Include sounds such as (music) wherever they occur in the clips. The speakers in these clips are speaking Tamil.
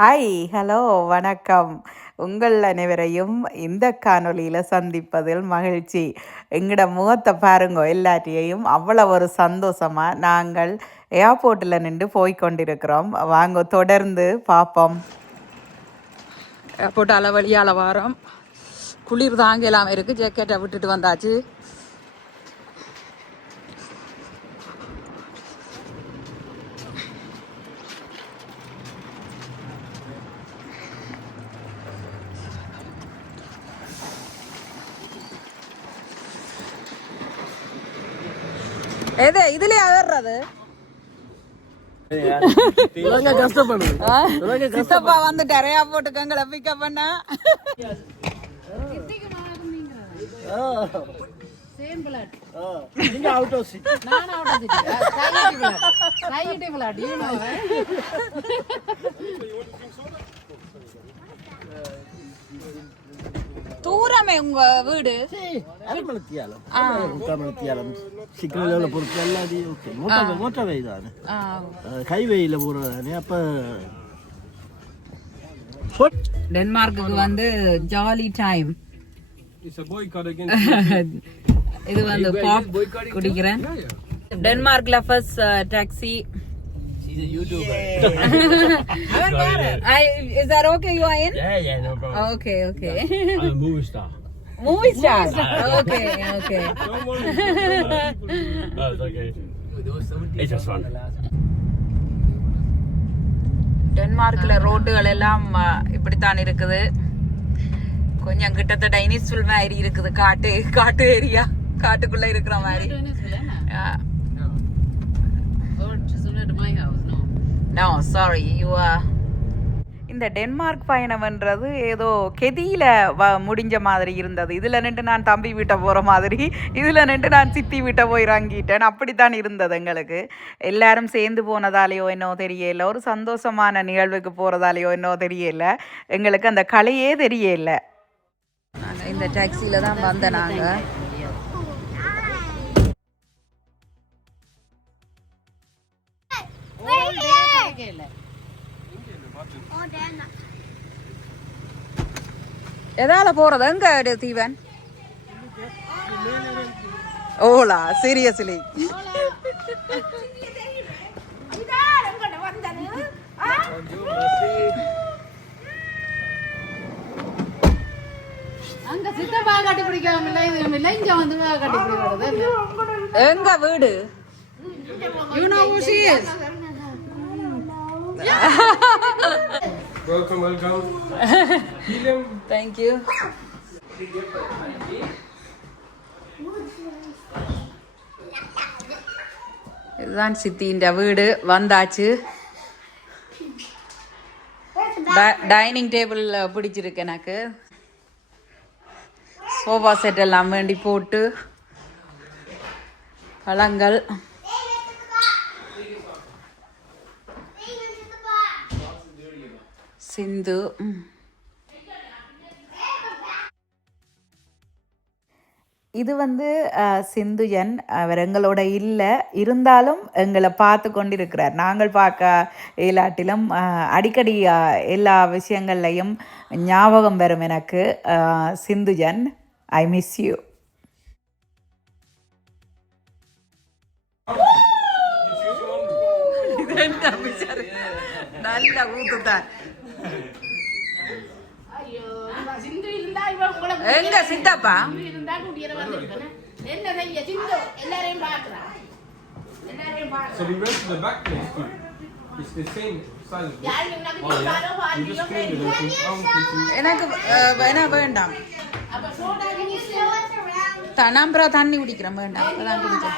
ஹாய் ஹலோ வணக்கம். உங்கள் அனைவரையும் இந்த காணொலியில் சந்திப்பதில் மகிழ்ச்சி. எங்களோட முகத்தை பாருங்க எல்லாத்தையும் அவ்வளோ ஒரு சந்தோஷமாக நாங்கள் ஏர்போர்ட்டில் நின்று போய் கொண்டிருக்கிறோம் வாங்க தொடர்ந்து பார்ப்போம் ஏர்போர்ட் அளவழியால் வாரம். குளிர் தாங்க இல்லாமல் இருக்குது ஜாக்கெட்டை விட்டுட்டு வந்தாச்சு. எது இதுலயே அகர்றது? சித்தப்பா வந்துட்டாரு ஏர்போர்ட்டுக்கு எங்களை பிக்கப் பண்ண. தூரமே உங்க வீடு? அரைமணத்தியாலம் முக்காமணத்தியாலம் சிக்கல் லெவலில் பொறுத்து எல்லாத்தையும் ஓகே மோட்டார் மோட்டார் வே தானே. ஆ, ஹைவேயில் போகிறதானே அப்போ டென்மார்க்குக்கு வந்து ஜாலி டைம் (laughs) இது வந்து பாப் குடிக்கிறேன். டென்மார்க்ல first taxi is that okay you are in Yeah, yeah, no problem. Okay okay I'm a movie star. Movie star okay okay No, it's okay. It's just fun. டென்மார்க்ல ரோட்டுகள் எல்லாம் இப்படித்தான் இருக்குது கொஞ்சம் கிட்டத்தட்ட இனிஸ்ஃபுல் மாதிரி இருக்குது காட்டு காட்டு ஏரியா காட்டுக்குள்ள இருக்கிற மாதிரி நோ சாரி யூ இந்த டென்மார்க் பயணம்ன்றது ஏதோ கெதியில வ முடிஞ்ச மாதிரி இருந்தது. இதுல நின்று நான் தம்பி வீட்டை போற மாதிரி இதுல நின்று நான் சித்தி வீட்டை போய் இறங்கிட்டேன் அப்படித்தான் இருந்தது எங்களுக்கு. எல்லாரும் சேர்ந்து போனதாலேயோ என்னோ தெரியல. ஒரு சந்தோஷமான நிகழ்வுக்கு போறதாலேயோ என்னோ தெரியல. எங்களுக்கு அந்த கலையே தெரியல. நாங்கள் இந்த டாக்ஸியில தான் வந்த நாங்க. எதால போறது? எங்க தீவன்? ஓலா சீரியஸ்லி அங்க சித்தப்பா கட்டி பிடிக்காம இல்ல இது இல்ல. இங்க வந்து கட்டி பிடிக்கிறது. எங்க வீடு? You know (laughs) welcome welcome is Welcome, (laughs) இதுதான் சித்தின்ற வீடு. வந்தாச்சு. டைனிங் டேபிள் பிடிச்சிருக்கு எனக்கு. சோஃபா செட் எல்லாம் வேண்டி போட்டு. பழங்கள். சிந்து. இது வந்து சிந்துஜன் அவர் எங்களோட இல்லை. இருந்தாலும் எங்களை பார்த்து கொண்டிருக்கிறார். நாங்கள் பார்க்க இயலாட்டிலும் அஹ், அடிக்கடி எல்லா விஷயங்கள்லையும் ஞாபகம் வரும் எனக்கு. அஹ், சிந்துஜன் ஐ மிஸ் யூ நல்ல ஊத்துதான் எங்க சித்தப்பா என்ன செய்ய சிந்து எல்லாரையும் பாக்குறான் எல்லாரையும் So we rented the back place too. It's the same size. as யாரும் உனக்கு Oh yeah. பாரோ You just பாதியோ cleaned it. It was um, kitchen. எனக்கு வேணா வேண்டாம் அப்ப சோடா ஜூஸ் தனாம்பரா தண்ணி குடிக்கிறேன் வேண்டாம் அதான் குடிச்சேன்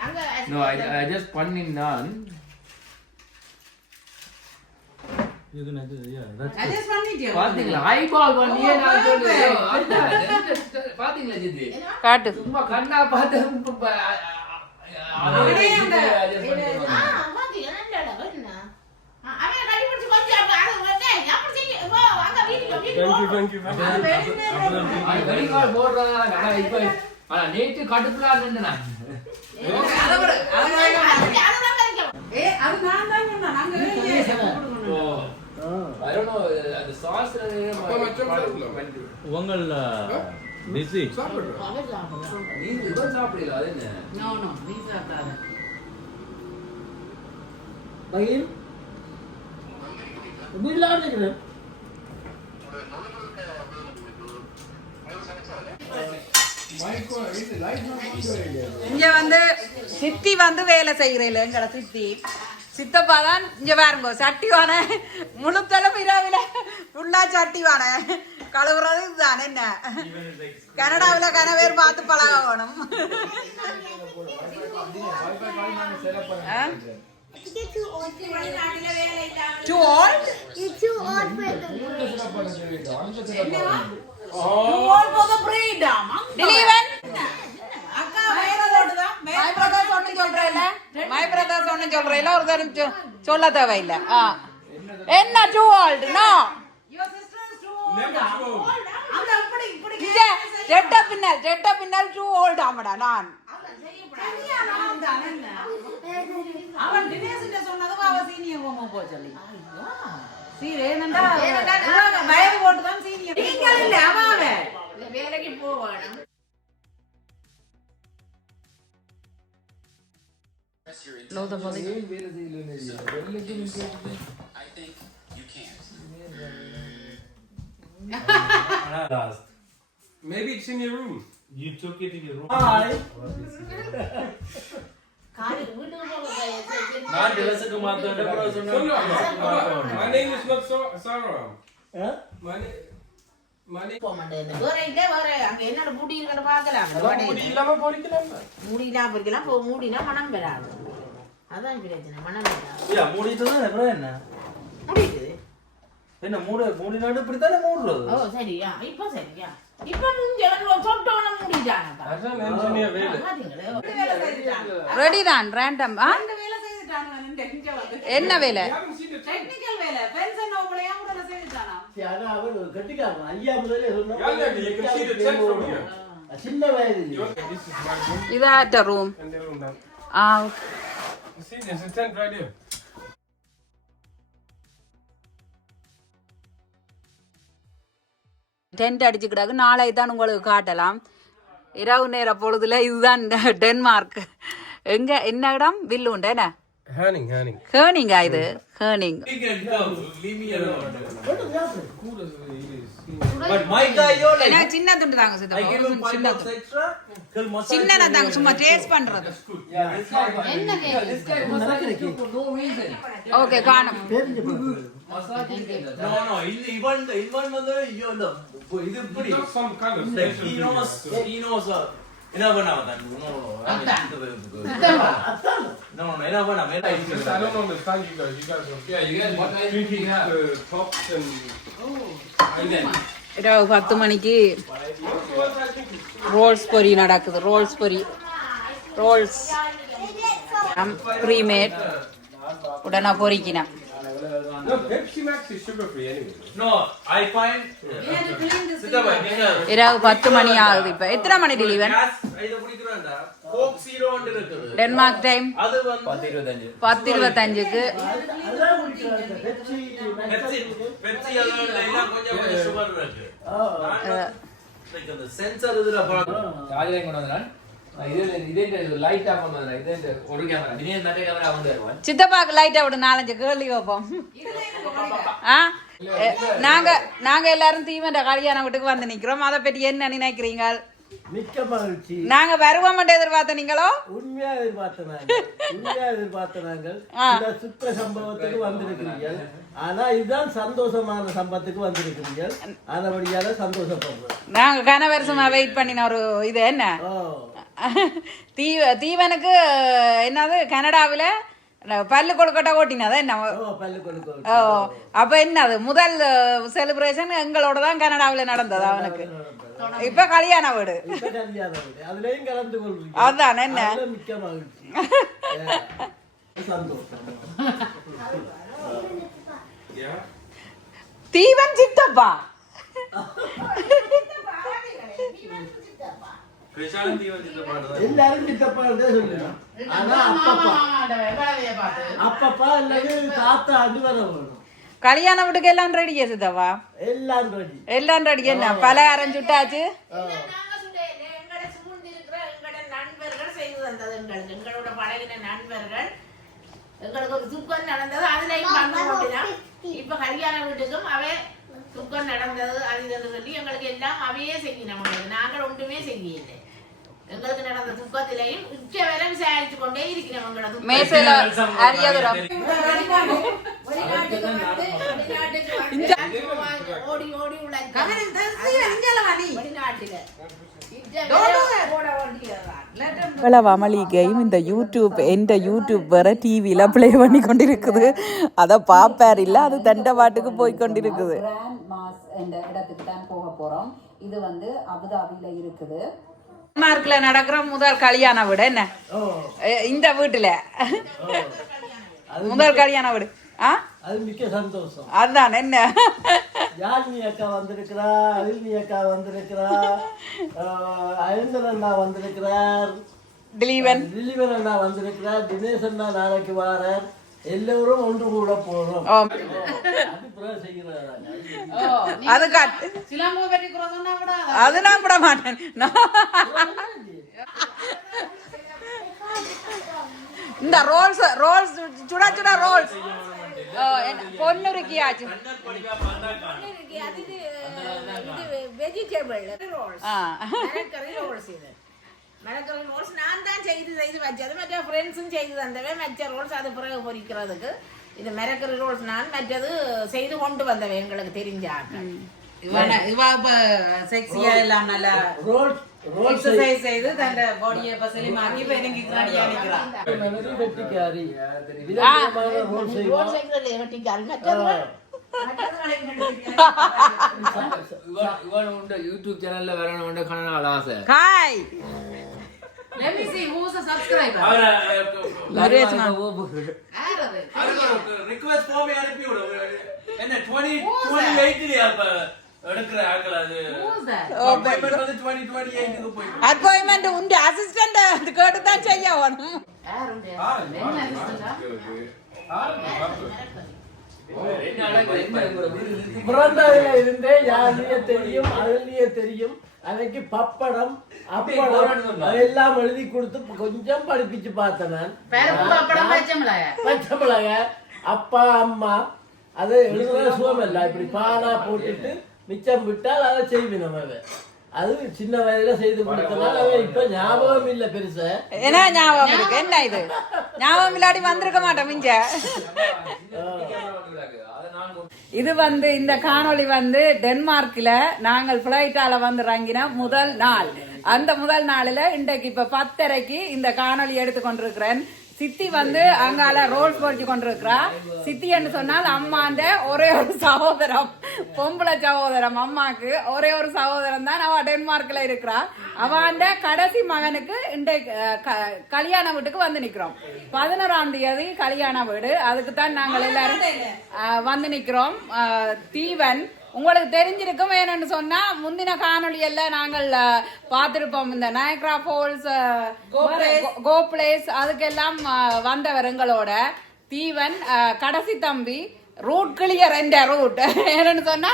அங்க No, I, I just one காட்டு சும்மா கண்ணா பார்த்து நேற்று கடுப்புல நின்று நான் அதுதான் கதைக்க ஏ அது நான் தான் நாங்க உங்கள் பிஸி சாப்பிடல. அது என்ன? நோ நோ நீ சாப்பிடாத. பகிர் வீட்டில் ஆரம்பிக்கிறேன் இங்க வந்து சித்தி வந்து வேலை செய்கிறேன் எங்கட சித்தி. சித்தப்பா தான் இங்க பாருங்க சட்டிவான. முழுத்தளவு இரவில ஃபுல்லா சட்டிவான. கழுவுறது இதுதான் என்ன? கனடாவில கனவேர் பார்த்து பிரீடம் டெலிவன் அக்கா மை பிரதர்ஸ் ஒன்னு சொல்றேல ஒரு தரம் சொல்ல தேவையில்லை. ஆ. என்ன too old no your sister is too old அந்த இப்படி இப்படி ஜெட்ட பின்னல் ஜெட்ட பின்னல் டூ ஓல்ட் ஆமடா நான். அவன் தினேஷ் சொன்னது அவ சீனியர் கோம போ சொல்லி. சீர் ஏனண்டா? வயது போட்டு தான் சீனியர் நீங்கள் இல்ல அவ அவ வேலைக்கு போகணும் (laughs) Maybe it's in your room. You took it in your room. காலையில் வீட்டுக்கு போக நான் ட்ரெஸ்ஸுக்கு மாற்றேன் அப்புறம் So, no, சொன்னேன் my name is not so- Sarah. Ah? My name. என்னோட முடி இருக்கிற பாக்கலாம் முடி இல்லாம பொறிக்கலாம். முடினா பொறிக்கலாம் போ மூடினா மனம் பெறாது. அதான் பிரச்சனை மனம் பெறாது. ஐயா மூடிட்டு தான் அப்புறம் என்ன? முடியுது என்ன மூட மூடினாடு இப்படித்தானே மூடுறது? ஓ சரியா. இப்ப சரியா. இப்ப நீங்க சொட்டோன முடிஞ்சானப்பா அதான் engineer வேலை. ரெடி தான் ரேண்டம் ஆ? என்ன வேலை. டெக்னிக்கல் வேலை. பென்ஷன் உங்களையா கூட செய்துட்டானா? ஆனா அவர் கட்டிக்காரன் ஐயா முதலே சொன்னா வயது room. Ah see, right here. Tent அடிச்சுக்கிட்டாங்க நாளை தான் உங்களுக்கு காட்டலாம். இரவு நேர பொழுதுல இதுதான் (laughs) டென்மார்க் எங்க என்ன இடம்? வில்லுண்ட Hanning, Hanning. கேர்னிங்கா இது like, எனக்கு சின்ன துண்டு தாங்க சின்ன துண்டு சின்னதா சும்மா டேஸ்ட் பண்றது. ஓகே காணும் இது இப்படி Uh, என்ன பண்ண அவன் no, no, I mean, the- no, no, என்ன பண்ண மேல Just, I don't understand you guys. You guys are Yeah, you guys, what night do drinking you have? the tops and. இரவு பத்து மணிக்கு ரோல்ஸ் பொரி நடக்குது ரோல்ஸ் பொரி ரோல்ஸ் ப்ரீமேட் உடனே பொரிக்கினேன் No, Pepsi Max is sugar free anyway. No, I find சித்தப்பா, நீங்க இரவு பத்து மணி ஆகுது இப்ப. எத்தனை மணி டெலிவன் டென்மார்க் டைம் பத்து இருபத்தஞ்சுக்கு. சென்சார் இதுல சித்தப்பாக்கு லைட்டா விடு நாலஞ்சு கேள்வி வைப்போம். ஆ? நாங்க நாங்க எல்லாரும் தீவண்ட கல்யாண வீட்டுக்கு வந்து நிக்கிறோம். அதை பற்றி என்ன நினைக்கிறீங்க மிக்க மகிழ்ச்சி. நாங்க வருவோம் எதிர்பார்த்த நீங்களோ? உண்மையா எதிர்பார்த்த நாங்கள். உண்மையா எதிர்பார்த்த நாங்கள். இந்த சுத்த சம்பவத்துக்கு வந்திருக்கிறீர்கள். ஆனா இதுதான் சந்தோஷமான சம்பவத்துக்கு வந்திருக்கிறீர்கள். அதபடியால சந்தோஷப்படுறோம். நாங்க கணவர் சும்மா வெயிட் பண்ணின ஒரு இது என்ன? தீவ தீவனுக்கு என்னது கனடாவில் பல்லு கொழுக்கட்டை ஓட்டினதா என்ன? ஓ பல்லு கொடுக்க ஓ அப்ப என்னது முதல் செலிப்ரேஷன் எங்களோட தான் கனடாவில் நடந்தது அவனுக்கு. இப்ப கல்யாண வீடு. அதான் என்ன? (laughs) தீவன் சித்தப்பா. (laughs) இந்த பாட்டு தான். எல்லாரும் சொல்லுவேன் ஆனா அப்பப்பா. அப்பப்பா இல்லது தாத்தா அடி வர வேணும் கல்யாண வீட்டுக்கு எல்லாம் ரெடியா சித்தவா எல்லாம் ரெடி எல்லாம் ரெடி என்ன? பலகாரம் சுட்டாச்சு நாங்க சுடையில எங்களை சூழ்ந்திருக்கிற எங்களோட பழகின நண்பர்கள். எங்களுக்கு ஒரு துக்கம் நடந்தது. அதுலயும் பங்கு கொண்டினோம் இப்ப கல்யாண வீட்டுக்கும் அவை துக்கம் நடந்தது அது சொல்லி எங்களுக்கு எல்லாம் அவையே செய்யணும் எங்களுக்கு நாங்கள் ஒன்றுமே செய்யல எங்களுக்கு நடந்த துக்கத்திலையும் உச்ச வரை விசாரிச்சு கொண்டே. மேசையில ஓடி ஓடி இந்த யூடியூப் எந்த யூடியூப் வேற டிவியில் ப்ளே பண்ணி கொண்டிருக்குது அதை பார்ப்பார் இல்லை அது தண்டை பாட்டுக்கு போய் கொண்டிருக்குது என்ற இடத்துக்கு தான் போக போறோம் இது வந்து அபுதாபியில இருக்குது மார்க்ல நடக்கிற முதல் கல்யாண வீடு என்ன? இந்த வீட்டுல. முதல் கல்யாண வீடு. ஆ? அது மிக்க சந்தோஷம். அதான் என்ன? யாழினி அக்கா வந்திருக்கிறா? அருள்னி அக்கா வந்திருக்கிறா? ஆஹ் அயந்தன் அண்ணா வந்திருக்கிறார். திலீபன். திலீபன் அண்ணா வந்திருக்கிறார். தினேஷ் அண்ணா நாளைக்கு வாரார். எல்லோரும் ஒன்று கூட போறோம் அது காட்டு அது நான் விட மாட்டேன். இந்த ரோல்ஸ் ரோல்ஸ் சுடா சுடா ரோல்ஸ். பொண்ணு இருக்கியாச்சு வெஜிடபிள் ரோல்ஸ். ஆ. மரக்கறி ரோல்ஸ் இது. மரக்கறி ரோல்ஸ் நான் தான் செய்து செய்து வச்சது மற்ற ஃப்ரெண்ட்ஸும் செய்து தந்தவே மற்ற ரோல்ஸ் அது பிறகு பொரிக்கிறதுக்கு இது மரக்கறி ரோல்ஸ் நான் மற்றது செய்து கொண்டு வந்தவை எங்களுக்கு தெரிஞ்ச ஆட்கள் இவன இவ இப்ப செக்ஸியா எல்லாம் நல்லா ரோல் ரோல் எக்ஸசைஸ் செய்து தன் பாடியை இப்ப செலிமாக்கி இப்ப எனக்கு ரெடியா நிக்கிறான் செய்வது வெட்டிக்காரி விதவிதமான ரோல் செய்வோம் ரோல் செய்கிறதுல வெட்டிக்கால் மற்றது இவன் இவன் உண்டு யூடியூப் சேனல்ல வரணும் உண்டு கண்ணனால ஆசை காய் Let me see who's a subscriber. அவரை ரிக்வெஸ்ட் ஃபார்ம் அனுப்பி விடு. என்ன 20 28 அப்ப எடுக்கிற ஆட்கள் அது. Appointment வந்து 2028 க்கு போய் அப்பாயின்மெண்ட் உண்டு. அசிஸ்டன்ட் அது கேட்டு தான் செய்ய வேணும். என்ன அழகு. என்ன இருக்கு? பிறந்ததுல இருந்தே யாருலயே தெரியும் அதுலயே தெரியும். அன்னைக்கு பப்படம் அப்படம் அதெல்லாம் எழுதி கொடுத்து கொஞ்சம் படிப்பிச்சு பார்த்தேன் நான். பச்சை மிளகாய். அப்பா அம்மா அது எழுதுற சுகம் இல்ல. இப்படி பாலா போட்டுட்டு மிச்சம் விட்டால் அதை செய்வேன் நம்ம அது சின்ன வயதுல செய்து கொடுத்தனால இப்ப ஞாபகம் இல்ல பெருசா. என்ன ஞாபகம் இருக்கு. என்ன இது? ஞாபகம் இல்லாடி வந்திருக்க மாட்டோம் இங்க கொண்டு இது வந்து இந்த காணொளி வந்து டென்மார்க்ல நாங்கள் பிளைட்டால வந்து இறங்கின முதல் நாள். அந்த முதல் நாளில் இன்றைக்கு இப்ப பத்தரைக்கு இந்த காணொளி எடுத்துக்கொண்டிருக்கிறேன். சித்தி வந்து அங்கால ரோல் பொறிச்சு கொண்டிருக்கிறா. சித்தி என்று சொன்னால் அம்மாண்ட ஒரே ஒரு சகோதரம். பொம்பளை சகோதரம் அம்மாக்கு ஒரே ஒரு சகோதரம் தான் அவ டென்மார்க்ல இருக்கிறா. அந்த கடைசி மகனுக்கு இன்றைக்கு க- கல்யாண வீட்டுக்கு வந்து நிக்கிறோம். பதினோராம் தேதி கல்யாண வீடு. அதுக்கு தான் நாங்கள் எல்லாரும் வந்து நிக்கிறோம். தீவன் உங்களுக்கு தெரிஞ்சிருக்கும் வேணும்னு சொன்னா முந்தின காணொளி எல்லாம் நாங்கள் பார்த்திருப்போம் இந்த நயக்ரா ஃபால்ஸ் கோ பிளேஸ். அதுக்கெல்லாம் வந்தவர் எங்களோட தீவன் கடைசி தம்பி ரூட் கிளியர் என்ற ரூட் என்னன்னு சொன்னா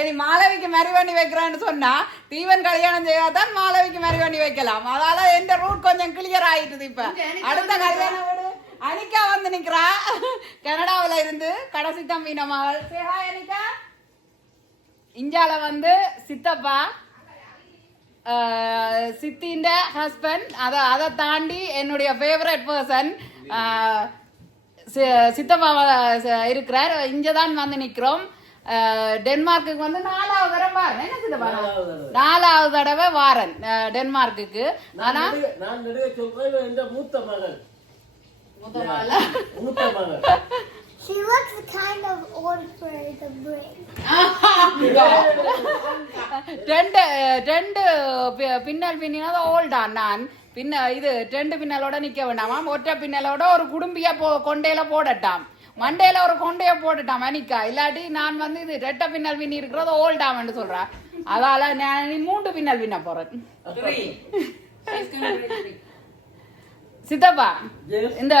இனி மாலவிக்கு மறி பண்ணி வைக்கிறேன்னு சொன்னா தீவன் கல்யாணம் செய்யா தான் மாலவிக்கு மறி பண்ணி வைக்கலாம். அதால எந்த ரூட் கொஞ்சம் கிளியர் ஆயிட்டுது இப்ப. அடுத்த கல்யாண வீடு. அனிகா வந்து நிக்கிறா. கனடாவுல இருந்து கடைசி தம்பி நம்ம. அனிகா இந்தியால வந்து சித்தப்பா சித்தின்ற ஹஸ்பண்ட் அதை அதை தாண்டி என்னுடைய ஃபேவரட் பர்சன் சித்தப்பா இருக்கிறார். இங்கே தான் வந்து நிற்கிறோம் டென்மார்க்குக்கு வந்து நாலாவது தடவை வாரன். என்ன சித்தப்பா? நாலாவது தடவை. வாரன் டென்மார்க்குக்கு. ஆனா மூத்த மகள். மூத்த மகள். She looks kind of old for the brain. (laughs) ரெண்டு ரெண்டு பி- பின்னல் பின்னினது ஓல்டா நான். பின்ன இது ரெண்டு பின்னலோட நிக்க வேண்டாமாம் ஒற்றை பின்னலோட ஒரு குடும்பியா போ கொண்டையில போடட்டாம். மண்டையில ஒரு கொண்டைய போட்டுட்டாம் மணிக்கா. இல்லாட்டி நான் வந்து இது ரெட்டை பின்னல் பின்னி இருக்கிறது ஓல்டாம்னு சொல்றேன் அதால நான் இனி மூன்று பின்னல் பின்ன போறேன். சித்தப்பா இந்த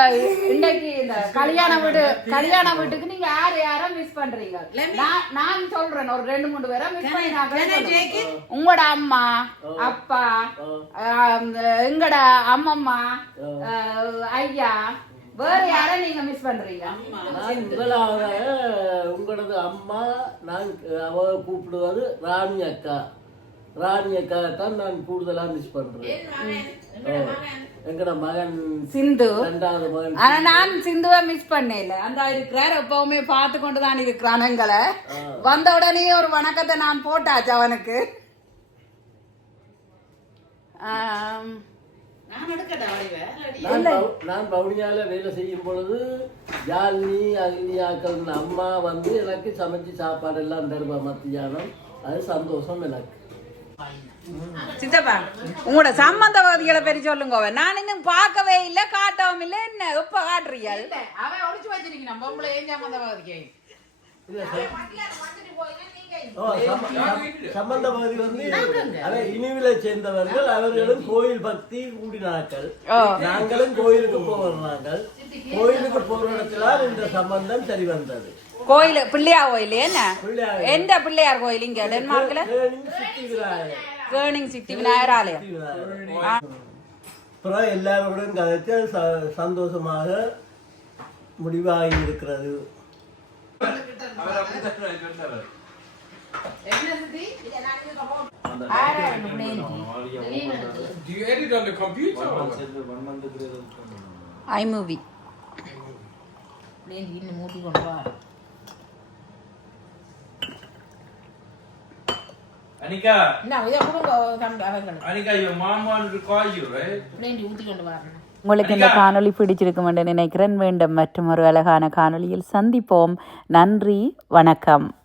இன்னைக்கு இந்த கல்யாண வீடு கல்யாண வீட்டுக்கு நீங்க யார் யார மிஸ் பண்றீங்க? நான் நான் சொல்றேன் ஒரு ரெண்டு மூணு பேரை மிஸ் பண்ணி உங்களோட அம்மா அப்பா ஆம், எங்கட அம்மம்மா அஹ், ஐயா வேற யார நீங்க மிஸ் பண்றீங்க? நான் முதலாவதாக உங்களது அம்மா நான் அவ கூப்பிடுவது ராணி அக்கா. ராணி அக்காவை தான் நான் கூடுதலா மிஸ் பண்றேன். எங்கட மகன் சிந்து. ரெண்டாவது மகன் ஆனா நான் சிந்துவை மிஸ் பண்ணல. அந்த இருக்கிறார் எப்பவுமே பார்த்து கொண்டு தான் இருக்கிறான் எங்களை. வந்த உடனே ஒரு வணக்கத்தை நான் போட்டாச்சு அவனுக்கு. நான் பவுனியால வேலை செய்யும் பொழுது யாழ்னி அகிலியாக்கள் அம்மா வந்து எனக்கு சமைச்சு சாப்பாடு எல்லாம் தருவா மத்தியானம். அது சந்தோஷம் எனக்கு. சித்தப்பா உங்களோட சம்பந்தவாதிகளை பெரிய சொல்லுங்க. நான் இன்னும் பார்க்கவே இல்லை காட்டவும் இல்லை. என்ன எப்ப காட்டுறீங்க? அவன் ஒளிச்சு வச்சிருக்கீங்க. பொம்பளை ஏன் சம்ம- சம்பந்தவாதி வந்து அதை இனிவில சேர்ந்தவர்கள் அவர்களும் கோயில் பக்தி கூடினார்கள். நாங்களும் கோயிலுக்கு போகிறார்கள் கோயிலுக்கு போற இடத்துல இந்த சம்பந்தம் சரி வந்தது. கோயில் பிள்ளையார் கோயில் என்ன? எந்த பிள்ளையார் கோயில் இங்க டென்மார்க்ல? அப்புறம் எல்லாரோடும் கதைச்சு அது ச- சந்தோஷமாக முடிவாகி இருக்கிறது? ஐ மூவி இன்னும் மூட்டி கொண்டு வா. Anika. Anika your mom wanted to call you right? பிளேண்டி ஊத்தி கொண்டு வரணும். உங்களுக்கு இந்த காணொளி பிடிச்சிருக்கும் என்று நினைக்கிறேன். மீண்டும் மற்றும் ஒரு அழகான காணொளியில் சந்திப்போம். நன்றி வணக்கம்.